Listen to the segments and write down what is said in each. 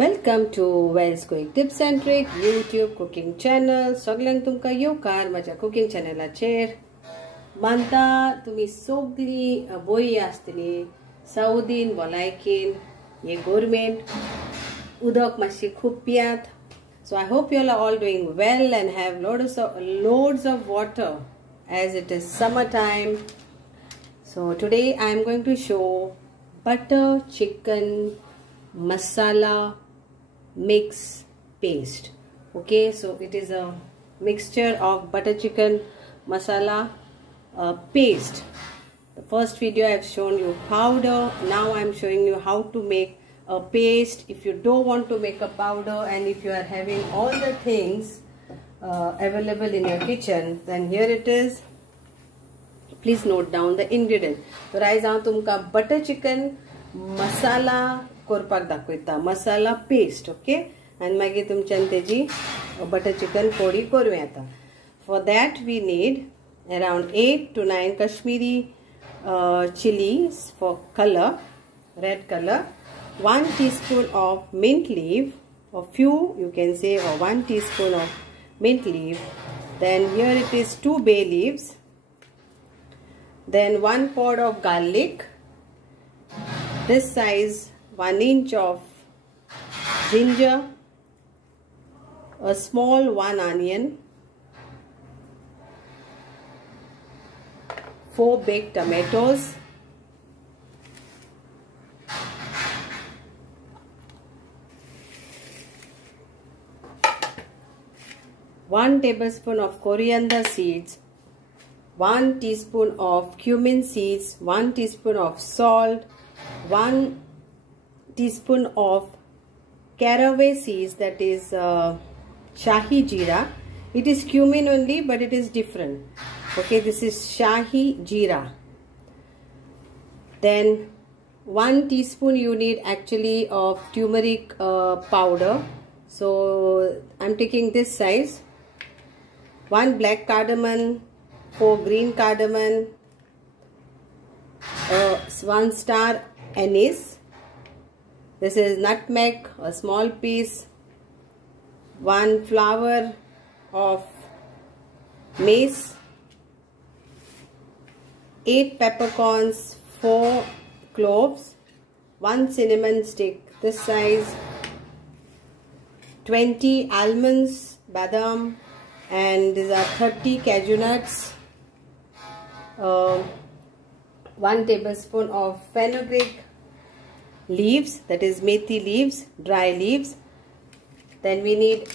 Welcome to Well's Quick Tips and Trick YouTube cooking channel. सगळ्यांक तुमका येवकार माझ्या कुकिंग चॅनलाचेर. मानता तुम्ही सगळी बरी आसतली सावधीन भलायकीन हे गव्हर्नमेंट उदक मातशी खूब पियात. So I hope you are all doing well and have loads of water as it is summer time. So today I am going to show butter chicken masala mix paste. Okay, so it is a mixture of butter chicken masala paste. The first video I have shown you powder. Now I am showing you how to make a paste. If you don't want to make a powder and if you are having all the things available in your kitchen, then here it is. Please note down the ingredient. So I will tumka butter chicken masala korpak dakoita, masala paste, okay, and magi tumchan teji butter chicken kodi koruya ata. For that we need around 8 to 9 Kashmiri chilies for color, red color, 1 teaspoon of mint leaf, or few you can say, or 1 teaspoon of mint leaf. Then here it is 2 bay leaves, then 1 pod of garlic, this size 1 inch of ginger, a small 1 onion, 4 big tomatoes, one tablespoon of coriander seeds, 1 teaspoon of cumin seeds, 1 teaspoon of salt, 1 teaspoon of caraway seeds, that is shahi jeera. It is cumin only but it is different. Okay, this is shahi jeera. Then 1 teaspoon you need actually of turmeric powder. So I am taking this size. 1 black cardamom, 4 green cardamom, 1 star anise. This is nutmeg, a small piece, 1 flower of mace, 8 peppercorns, 4 cloves, 1 cinnamon stick this size, 20 almonds, badam, and these are 30 cashew nuts, 1 tablespoon of fenugreek leaves, that is methi leaves, dry leaves. Then we need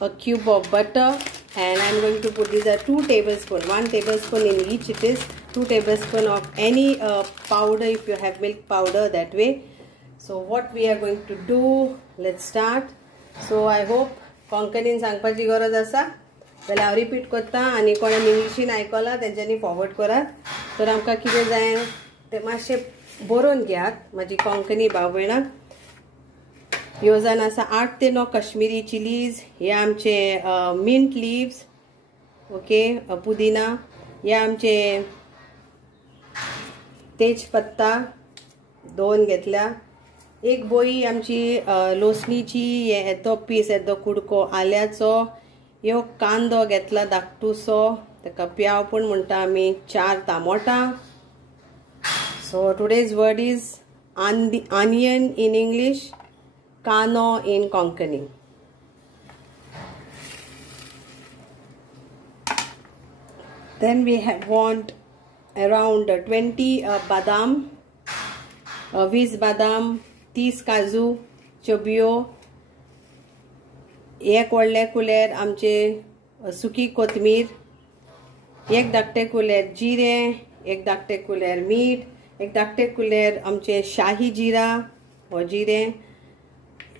a cube of butter, and I am going to put, these are 2 tablespoons, 1 tablespoon in each. It is 2 tablespoons of any powder if you have milk powder, that way. So what we are going to do, let's start. So I hope कोंकणीन सांगपाची गरज आसा जाल्यार हांव repeat करता, आनी कोणान इंग्लिशीन आयकला तेंच्यांनी फॉरवर्ड करात. तर आमकां कितें जाय तें मातशें बरोवन घेयात म्हाजी कोंकणी भाव भयणां. ह्यो जावन आसा 8 ते 9 कश्मीरी चिलीज, हे आमचे मिंट लिव्स, ओके, पुदिना, हे आमचे तेजपत्ता 2 घेतल्या, 1 बोई आमची लोसणीची, येदो पीस, येदो कुडको आल्याचो, ह्यो कांदो घेतला धाकटूसो, ताका प्याव पूण म्हणटा आमी, 4 तामोटां. So today's word is onion in English, kano in Konkani. Then we want around 20 badam, 20 badam, 30 काजू, चोबियो, 1 व्हडले कुलेर आमचे सुकी कोथमीर, 1 धाकटे कुलेर जिरे, 1 धाकटे कुलेर मीठ, 1 धाकटे कुलेर आमचे शाही जीरा हो जिरे,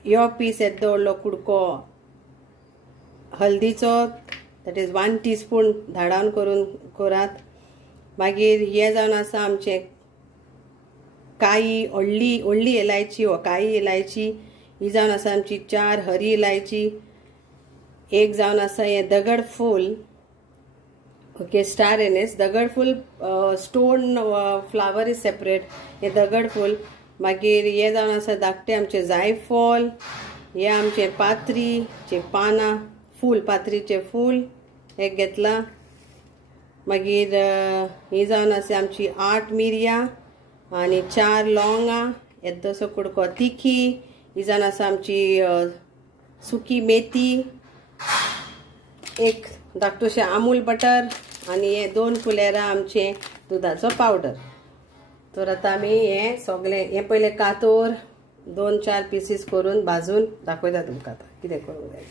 यो पीस येदो व्हडलो कुडको हल्दीचो, दॅट इज 1 टीस्पून धाडावन करून करात. मागीर हे जावन आसा आमचे काई, व्हडली इलायची वा काई इलायची, ही जावन आसा आमची 4 हरी इलायची, 1 जावन आसा हे दगड फूल, ओके, स्टार एनिस, दगड फूल स्टोन फ्लावर इज सेपरेट, हे दगड फूल. मागीर हे जावन आसा धाकटे आमचे जायफळ, हे आमचे पात्रीचे पानां फूल पात्रीचे फूल एक घेतला मागीर ही जावन आसा आमची 8 मिरयां आनी 4 लवंगां येदोसो कुडको तिखी ही जावन आसा आमची सुकी मेथी एक धाकटुशें अमूल बटर आनी हे 2 कुलेरां आमचे दुधाचो पावडर. तर आतां आमी हे सगळे हे पहिले कातोर 2-4 पीसीस करून भाजून दाखयता तुमकां आतां कितें करूंक जाय.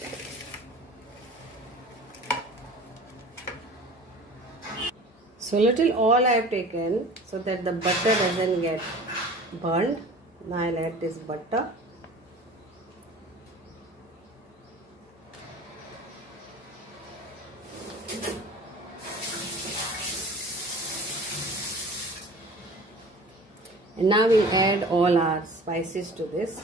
So little oil I have taken so that the butter doesn't get burned. Now I'll add this butter. And now we'll add all our spices to this.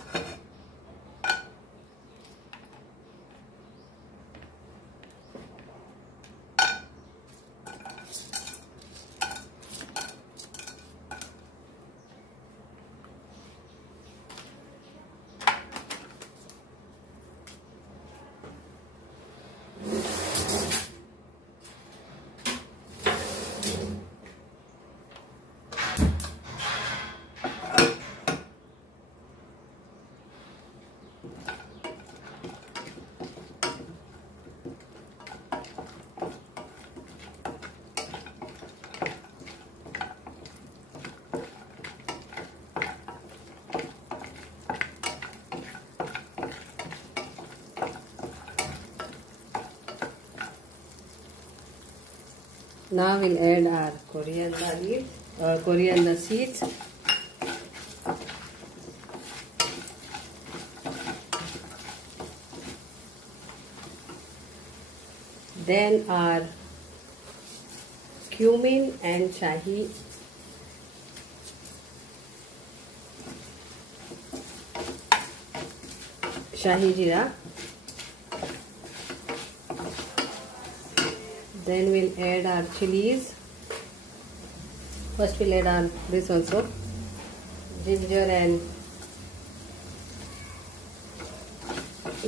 Now we'll add our coriander seeds. Then our cumin and shahi jeera. Then we'll add our chilies. First we'll add our this also ginger and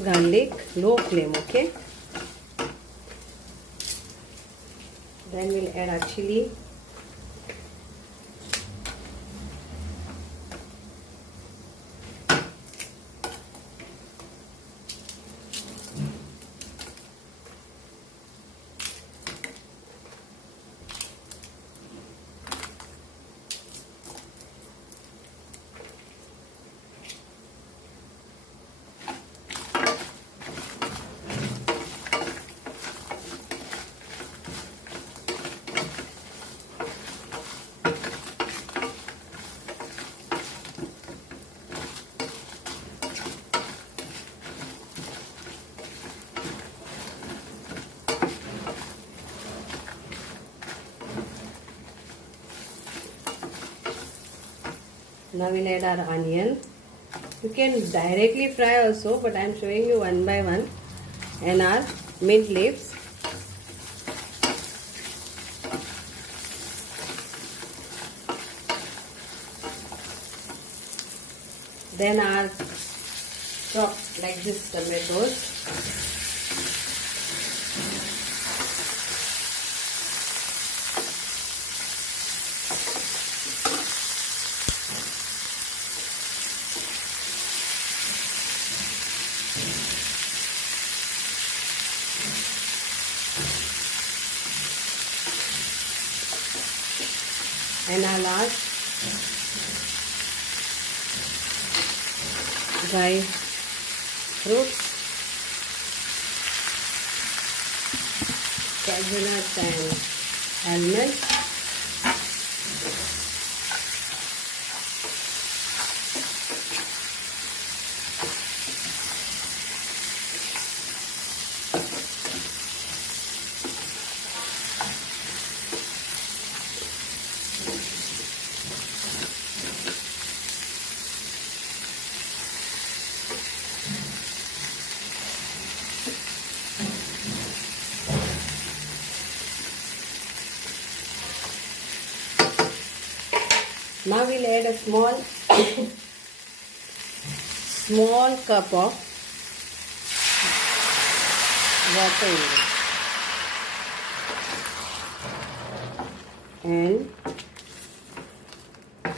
garlic, low flame, okay. Then we'll add our chili. Now we'll add our onion. You can directly fry also, but I am showing you one by one. And our mint leaves. Then our chopped like this tomatoes. And our last dry fruits, cashew nuts and almonds. Now we'll add a small cup of water in it. And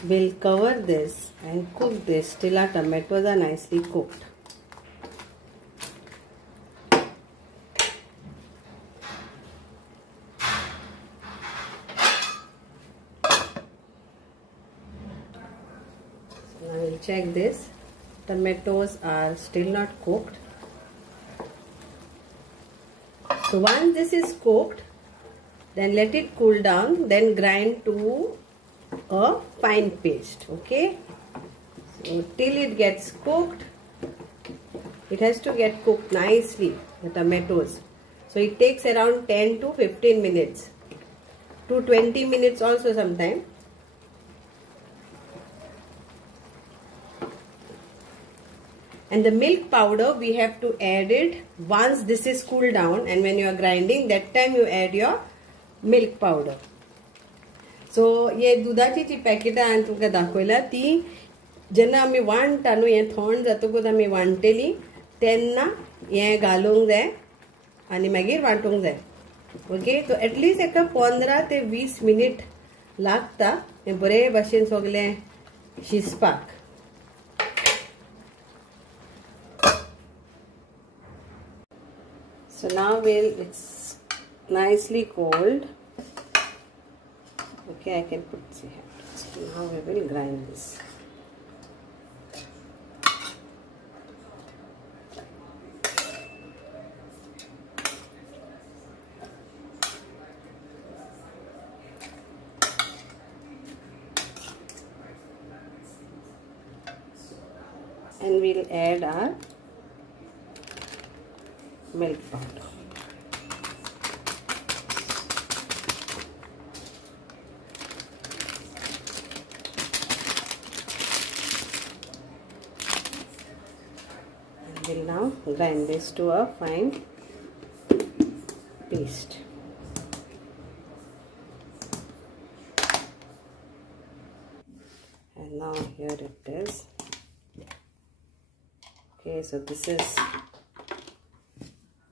we'll cover this and cook this till our tomatoes are nicely cooked. So now we'll check this. Tomatoes are still not cooked. So once this is cooked, then let it cool down, then grind to a fine paste. Okay, so till it gets cooked, it has to get cooked nicely, the tomatoes. So it takes around 10 to 15 minutes to 20 minutes also sometimes. And the milk powder, we have to add it once this is cooled down, and when you are grinding, that time you add your milk powder. So ये दुधाची जी packet हांवें तुमकां दाखयला ती जेन्ना आमी वांटटा न्हू, हें थंड जातकूच आमी वांटटेली तेन्ना हें घालूंक जाय आनी मागीर वांटूंक जाय. ओके, तो एटलीस्ट एका 15 ते 20 मिनिट लागता हें बरे भाशेन सगळें शिजपाक. So now it's nicely cold. Okay, I can put this here. So now we will grind this. And we'll add our milk powder. And we'll now grind this to a fine paste. And now here it is. Okay, so this is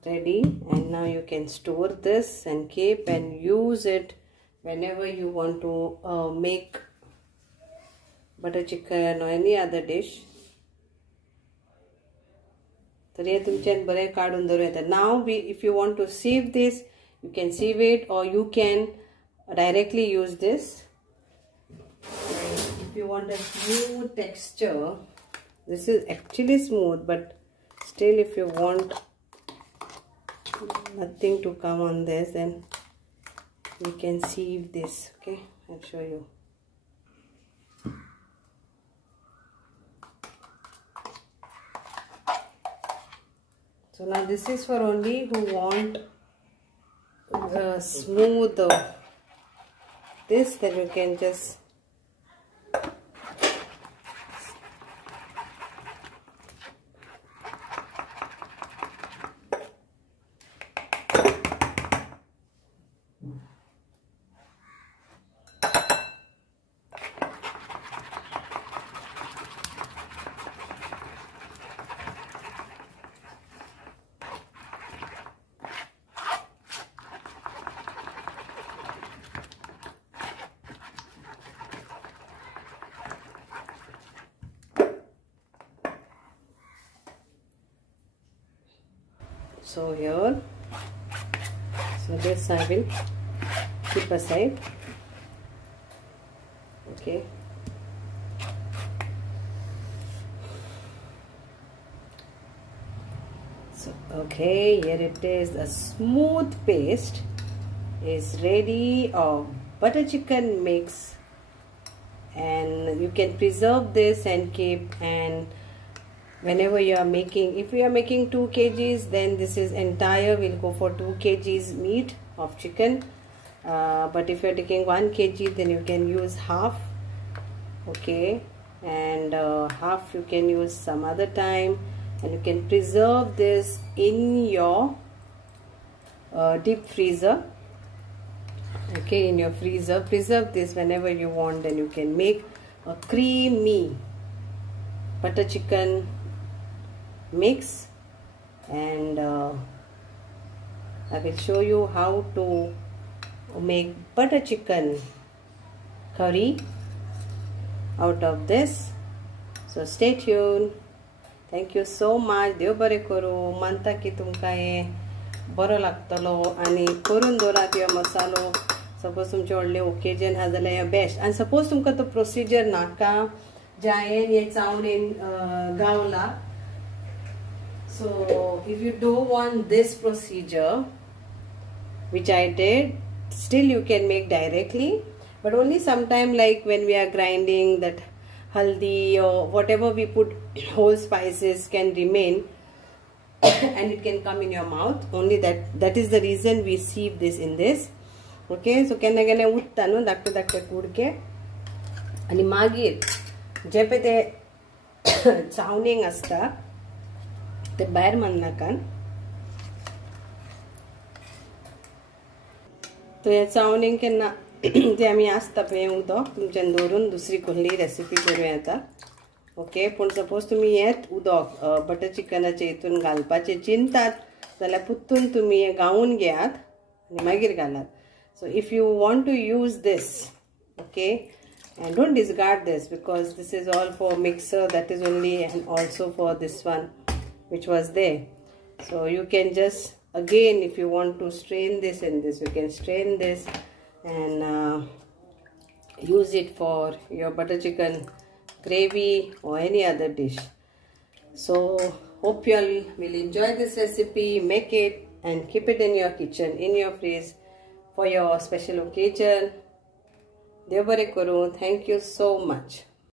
ready, and now you can store this and keep and use it whenever you want to make butter chicken or any other dish. तर हे तुमच्यान बरें काढून दवरूं येता. Now if you want to sieve this, you can sieve it, or you can directly use this. If you want a smooth texture, this is actually smooth, but still if you want nothing to come on this, then you can sieve this. Okay, I'll show you. So now this is for only who want smooth this, then you can just so here, so this I will keep aside. Okay, so okay, here it is. A smooth paste is ready of butter chicken mix, and you can preserve this and keep, and whenever you are making, if you are making 2 kgs, then this is entire will go for 2 kgs meat of chicken. But if you are taking 1 kg, then you can use half. Okay, and half you can use some other time, and you can preserve this in your deep freezer. Okay, in your freezer, preserve this whenever you want. Then you can make a creamy butter chicken mix, and I will show you how to make butter chicken curry out of this. So stay tuned. Thank you so much. देव बरे करू. मानता की तुमका हे बरो लागतलो आणि करून दवरात ह्यो मसालो. सपोज तुमचे व्हडले ओकेजन हा जाल्यार हे बेस्ट. आणि सपोज तुमका तो प्रोसिजर नाका जायेन हे चावणेन गावला. So if you don't want this procedure, which I did, still you can make directly, but only sometime like when we are grinding that haldi or whatever we put, whole spices can remain and it can come in your mouth. Only that is the reason we sieve this in this. Okay, so केन्ना केन्ना उठता न्हू धाकटे धाकटे कुडके आणि मागीर जे पे ते चावणेंग आसता ते भायर मारनाकान. तो हे चावणेंग केन्ना ते आमी आसता पळय उदक तुमच्यान दवरून दुसरी कसली रेसिपी करूं येता. ओके, पूण सपोज तुमी हेच उदक बटर चिकनाचे हितून घालपाचे चिंतात जाल्यार पुत्तून तुमी हे गाळून घेयात आनी मागीर घालात. So if you want to use this, okay, and don't discard this because this is all for mixer, that is only, and also for this one which was there. So you can just again, if you want to strain this and this, you can strain this and use it for your butter chicken gravy or any other dish. So hope you all will enjoy this recipe. Make it and keep it in your kitchen, in your fridge for your special occasion. Dev bare karu. Thank you so much.